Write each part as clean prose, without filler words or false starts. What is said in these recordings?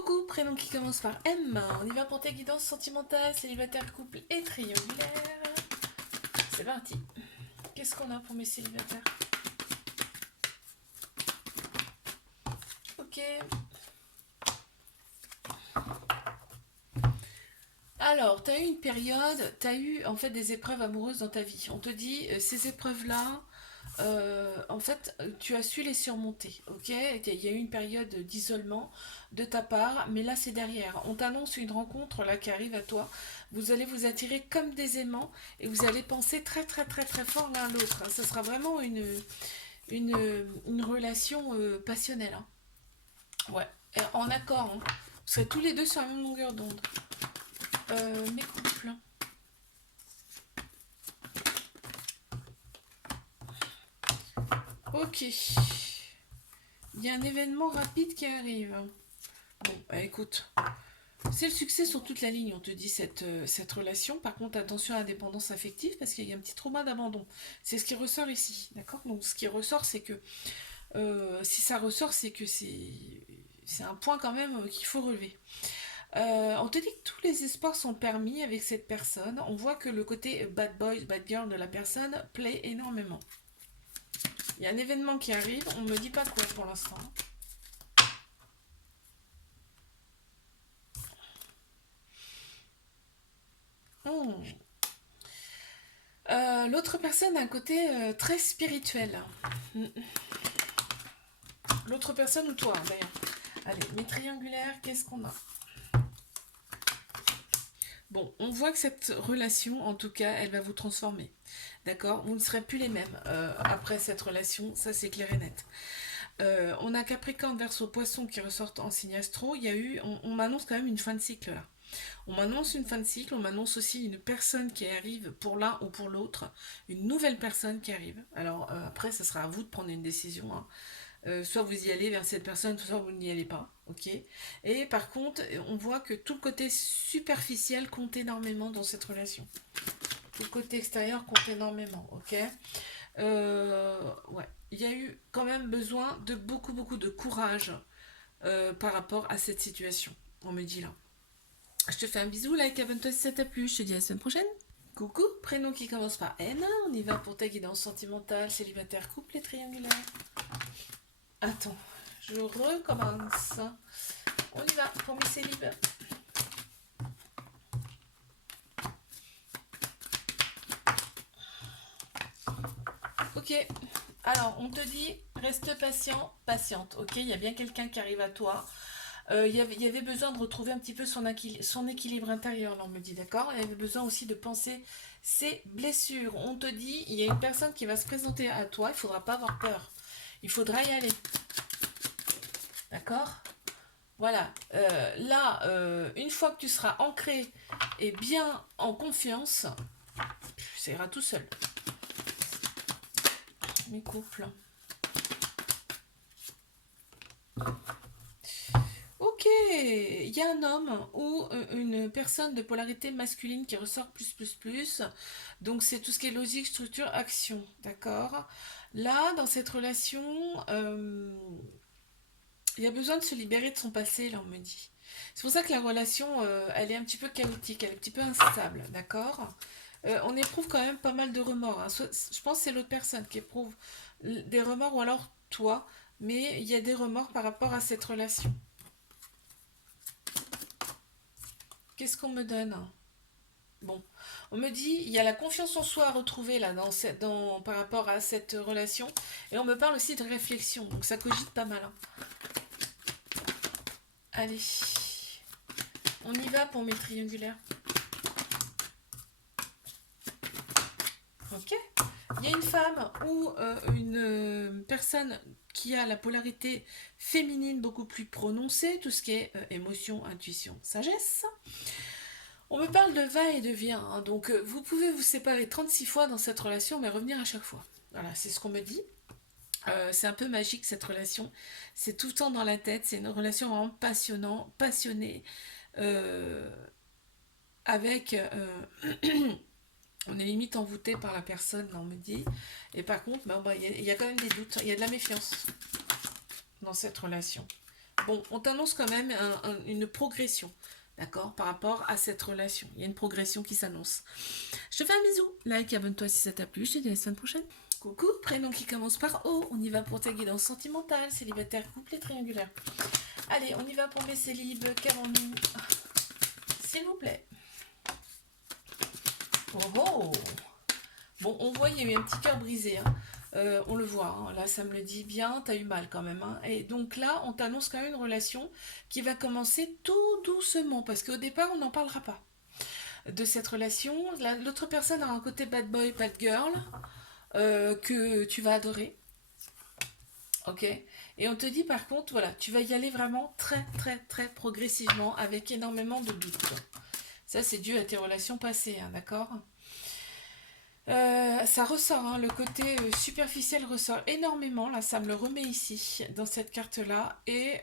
Coucou, prénom qui commence par M. On y va pour ta guidance sentimentale, célibataire, couple et triangulaire. C'est parti. Qu'est-ce qu'on a pour mes célibataires? Ok. Alors, tu as eu une période, tu as eu en fait des épreuves amoureuses dans ta vie. On te dit, ces épreuves-là, en fait, tu as su les surmonter, ok? Il y a eu une période d'isolement de ta part, mais là c'est derrière. On t'annonce une rencontre là qui arrive à toi. Vous allez vous attirer comme des aimants et vous allez penser très très très très fort l'un l'autre. Ce sera vraiment une relation passionnelle, hein. Ouais, et en accord, hein. Vous serez tous les deux sur la même longueur d'onde. Mes couples. Ok. Il y a un événement rapide qui arrive. Bon, bah, écoute, c'est le succès sur toute la ligne, on te dit, cette relation. Par contre, attention à la dépendance affective parce qu'il y a un petit trauma d'abandon. C'est ce qui ressort ici, d'accord? Donc, ce qui ressort, c'est que si ça ressort, c'est que c'est un point quand même qu'il faut relever. On te dit que tous les espoirs sont permis avec cette personne. On voit que le côté bad boy, bad girl de la personne plaît énormément. Il y a un événement qui arrive, on me dit pas quoi pour l'instant. Hmm. L'autre personne a un côté très spirituel. Hmm. L'autre personne ou toi, d'ailleurs. Allez, mes triangulaires, qu'est-ce qu'on a? Bon, on voit que cette relation, en tout cas, elle va vous transformer. D'accord? Vous ne serez plus les mêmes après cette relation, ça c'est clair et net. On a Capricorne, Verseau, Poisson qui ressortent en signe astro. Il y a eu, on m'annonce quand même une fin de cycle là. On m'annonce une fin de cycle, on m'annonce aussi une personne qui arrive pour l'un ou pour l'autre, une nouvelle personne qui arrive. Alors après, ce sera à vous de prendre une décision, hein. Soit vous y allez vers cette personne, soit vous n'y allez pas, ok. Et par contre, on voit que tout le côté superficiel compte énormément dans cette relation. Tout le côté extérieur compte énormément, ok. Ouais, il y a eu quand même besoin de beaucoup de courage par rapport à cette situation. On me dit là. Je te fais un bisou, like, abonne-toi si ça t'a plu. Je te dis à la semaine prochaine. Coucou, prénom qui commence par N. On y va pour ta guidance sentimentale, célibataire, couple et triangulaire. Attends, je recommence. On y va pour mes célibes. Ok, alors on te dit reste patient, patiente. Ok, il y a bien quelqu'un qui arrive à toi. Il y avait besoin de retrouver un petit peu son équilibre intérieur, là on me dit, d'accord. Il y avait besoin aussi de penser ses blessures. On te dit, il y a une personne qui va se présenter à toi, il ne faudra pas avoir peur. Il faudra y aller. D'accord? Voilà. Là, une fois que tu seras ancré et bien en confiance, ça ira tout seul. Mes couples. Ok, il y a un homme ou une personne de polarité masculine qui ressort plus. Donc c'est tout ce qui est logique, structure, action, d'accord. Là, dans cette relation, il y a besoin de se libérer de son passé, là on me dit. C'est pour ça que la relation, elle est un petit peu chaotique, elle est un petit peu instable, d'accord. On éprouve quand même pas mal de remords, hein. Je pense que c'est l'autre personne qui éprouve des remords ou alors toi, mais il y a des remords par rapport à cette relation. Qu'est-ce qu'on me donne? Bon, on me dit il y a la confiance en soi à retrouver là par rapport à cette relation et on me parle aussi de réflexion, donc ça cogite pas mal, hein. Allez, on y va pour mes triangulaires. Ok. Il y a une femme ou une personne qui a la polarité féminine beaucoup plus prononcée, tout ce qui est émotion, intuition, sagesse. On me parle de va et de vient, hein. Donc vous pouvez vous séparer 36 fois dans cette relation, mais revenir à chaque fois. Voilà, c'est ce qu'on me dit. C'est un peu magique cette relation. C'est tout le temps dans la tête. C'est une relation vraiment passionnée, euh, avec. On est limite envoûté par la personne, là, on me dit. Et par contre, bah, y a quand même des doutes. Il y a de la méfiance dans cette relation. Bon, on t'annonce quand même une progression, d'accord, par rapport à cette relation. Il y a une progression qui s'annonce. Je te fais un bisou. Like, abonne-toi si ça t'a plu. Je te dis à la semaine prochaine. Coucou, prénom qui commence par O. On y va pour ta guidance sentimentale, célibataire, couple et triangulaire. Allez, on y va pour mes célibes. Qu'avons-nous? S'il vous plaît. Oh oh. Bon, on voit, il y a eu un petit cœur brisé. Hein. On le voit, hein. Là ça me le dit bien, t'as eu mal quand même. Hein. Et donc là, on t'annonce quand même une relation qui va commencer tout doucement, parce qu'au départ, on n'en parlera pas de cette relation. L'autre personne a un côté bad boy, bad girl, que tu vas adorer. Ok. Et on te dit par contre, voilà, tu vas y aller vraiment très très très progressivement, avec énormément de doutes. Ça, c'est dû à tes relations passées, hein, d'accord? Ça ressort, hein, le côté superficiel ressort énormément. Là, ça me le remet ici, dans cette carte-là. Et,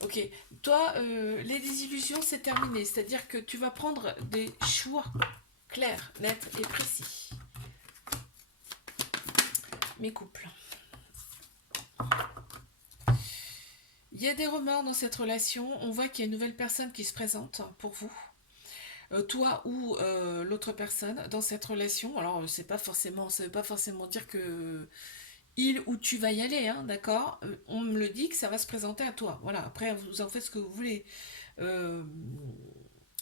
ok, toi, les désillusions, c'est terminé. C'est-à-dire que tu vas prendre des choix clairs, nets et précis. Mes couples. Il y a des remords dans cette relation. On voit qu'il y a une nouvelle personne qui se présente pour vous. Toi ou l'autre personne dans cette relation. Alors, c'est pas forcément, ça veut pas forcément dire que il ou tu vas y aller, hein, d'accord. On me le dit que ça va se présenter à toi. Voilà, après, vous en faites ce que vous voulez. Euh,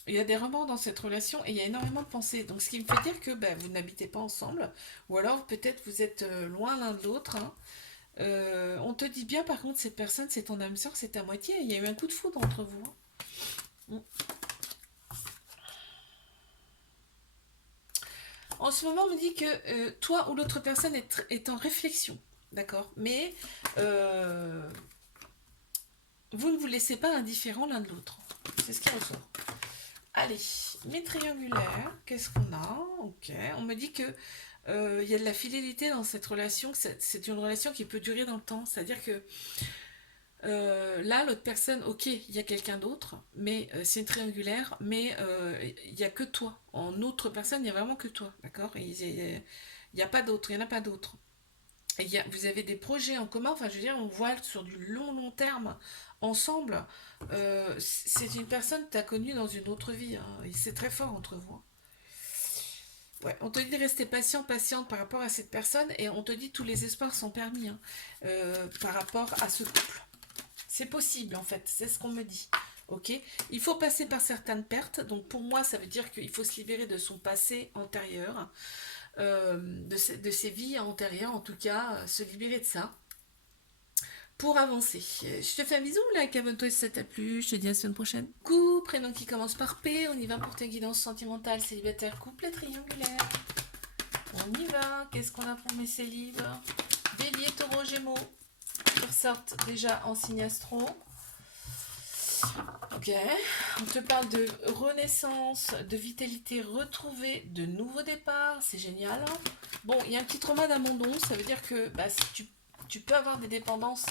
il y a des remords dans cette relation et il y a énormément de pensées. Donc, ce qui me fait dire que ben, vous n'habitez pas ensemble, ou alors peut-être vous êtes loin l'un de l'autre. Hein. On te dit bien, par contre, cette personne, c'est ton âme sœur, c'est ta moitié. Il y a eu un coup de foudre entre vous. Hein. En ce moment, on me dit que toi ou l'autre personne est en réflexion, d'accord. Mais vous ne vous laissez pas indifférent l'un de l'autre. C'est ce qui ressort. Allez, mes triangulaires, qu'est-ce qu'on a? Ok, on me dit que il y a de la fidélité dans cette relation, que c'est une relation qui peut durer dans le temps. C'est-à-dire que là, l'autre personne, ok, il y a quelqu'un d'autre, mais c'est une triangulaire, mais il n'y a que toi. En autre personne, il n'y a vraiment que toi, d'accord? Il n'y a pas d'autre, il n'y en a pas d'autre. Vous avez des projets en commun, enfin je veux dire, on voit sur du long long terme ensemble. C'est une personne que tu as connue dans une autre vie, hein, et c'est très fort entre vous. Hein. Ouais, on te dit de rester patient, patiente par rapport à cette personne, et on te dit tous les espoirs sont permis hein, par rapport à ce couple. C'est possible en fait, c'est ce qu'on me dit. Ok, il faut passer par certaines pertes, donc pour moi ça veut dire qu'il faut se libérer de son passé antérieur, de ses vies antérieures en tout cas, se libérer de ça pour avancer. Je te fais un bisou, like, abonne-toi si ça t'a plu, je te dis à la semaine prochaine. Coucou, prénom qui commence par P, on y va pour tes guidances sentimentales, célibataire, couple et triangulaire. On y va, qu'est-ce qu'on a pour mes célibes? Bélier, taureau, gémeaux, qui ressortent déjà en signe astro. Ok, on te parle de renaissance, de vitalité retrouvée, de nouveau départ, c'est génial. Bon, il y a un petit trauma d'abandon, ça veut dire que bah, tu peux avoir des dépendances,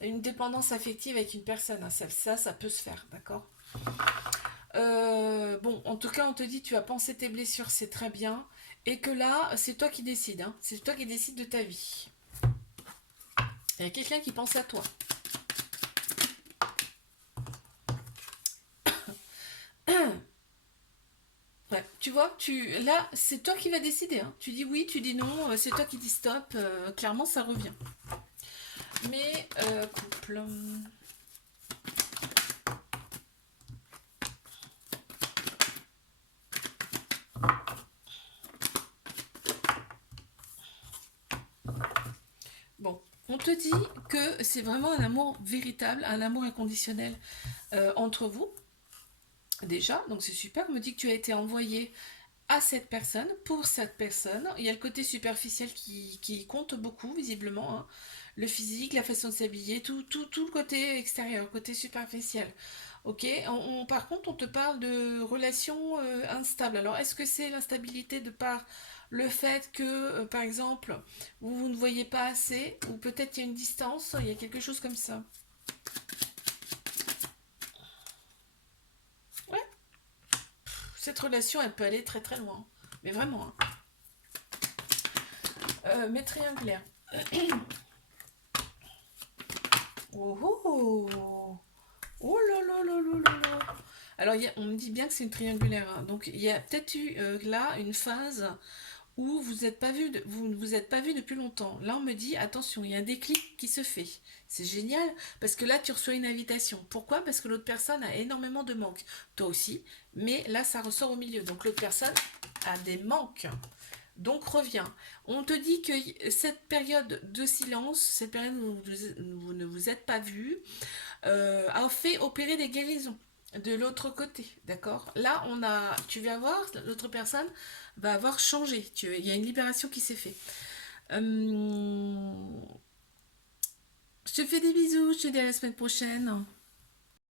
une dépendance affective avec une personne, hein, ça peut se faire, d'accord. Bon, en tout cas, on te dit tu as pensé tes blessures, c'est très bien, et que là, c'est toi qui décides, hein, c'est toi qui décides de ta vie. Il y a quelqu'un qui pense à toi. Ouais, tu vois, là, c'est toi qui vas décider. Hein. Tu dis oui, tu dis non, c'est toi qui dis stop. Clairement, ça revient. Mais couple. Bon, on te dit que c'est vraiment un amour véritable, un amour inconditionnel entre vous. Déjà, donc c'est super. On me dit que tu as été envoyé à cette personne, pour cette personne. Il y a le côté superficiel qui compte beaucoup, visiblement. Hein. Le physique, la façon de s'habiller, tout le côté extérieur, côté superficiel. Ok, par contre, on te parle de relations instables. Alors, est-ce que c'est l'instabilité de par le fait que, par exemple, vous ne voyez pas assez, ou peut-être il y a une distance, il y a quelque chose comme ça. Ouais, cette relation, elle peut aller très très loin. Mais vraiment. Hein. Mais triangulaire. Oh, oh, oh là là là là là là. Alors, on me dit bien que c'est une triangulaire, hein. Donc, il y a peut-être eu là une phase où vous n'êtes pas vu, vous ne vous êtes pas vu depuis longtemps. Là, on me dit, attention, il y a un déclic qui se fait. C'est génial, parce que là, tu reçois une invitation. Pourquoi? Parce que l'autre personne a énormément de manques. Toi aussi, mais là, ça ressort au milieu. Donc, l'autre personne a des manques. Donc, reviens. On te dit que cette période de silence, cette période où vous ne vous êtes pas vu, a fait opérer des guérisons de l'autre côté, d'accord? Là, tu vas voir, l'autre personne va avoir changé. Il y a une libération qui s'est faite. Je te fais des bisous, je te dis à la semaine prochaine.